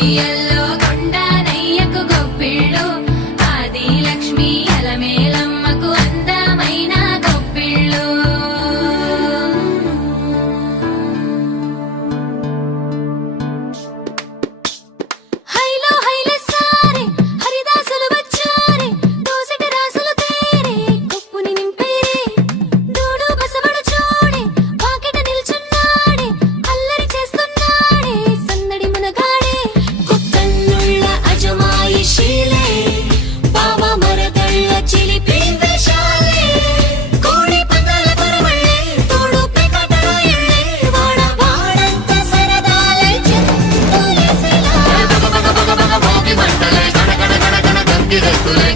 ఉయ్యల్లో కొండనయ్యకు గొప్పిళ్ళు ఆది లక్ష్మి అలమేలమ్మకు అందమైన గొప్పిళ్ళు హైలో హైలే సారే హరిదాసులు వచ్చారే దోసటి రాసులు తేరే కొప్పుని నింపేరే దూడు బసవడు చూడే వాకిట నిల్చున్నాడే అల్లరి చేస్తున్నాడే సందడి మునగాడే కొత్తన్నుళ్ళ అజమాయిషీలే బావ మరదళ్ళ చిలిపి వేషాలే కోడి పందాల పరమళ్ళే తోడు పేకాటరాయళ్ళే వాడ వాడంత సరదాలై చెంతులేసేలా భోగి మంటలే గణ గణ గణ గణ గంగిరెద్దులే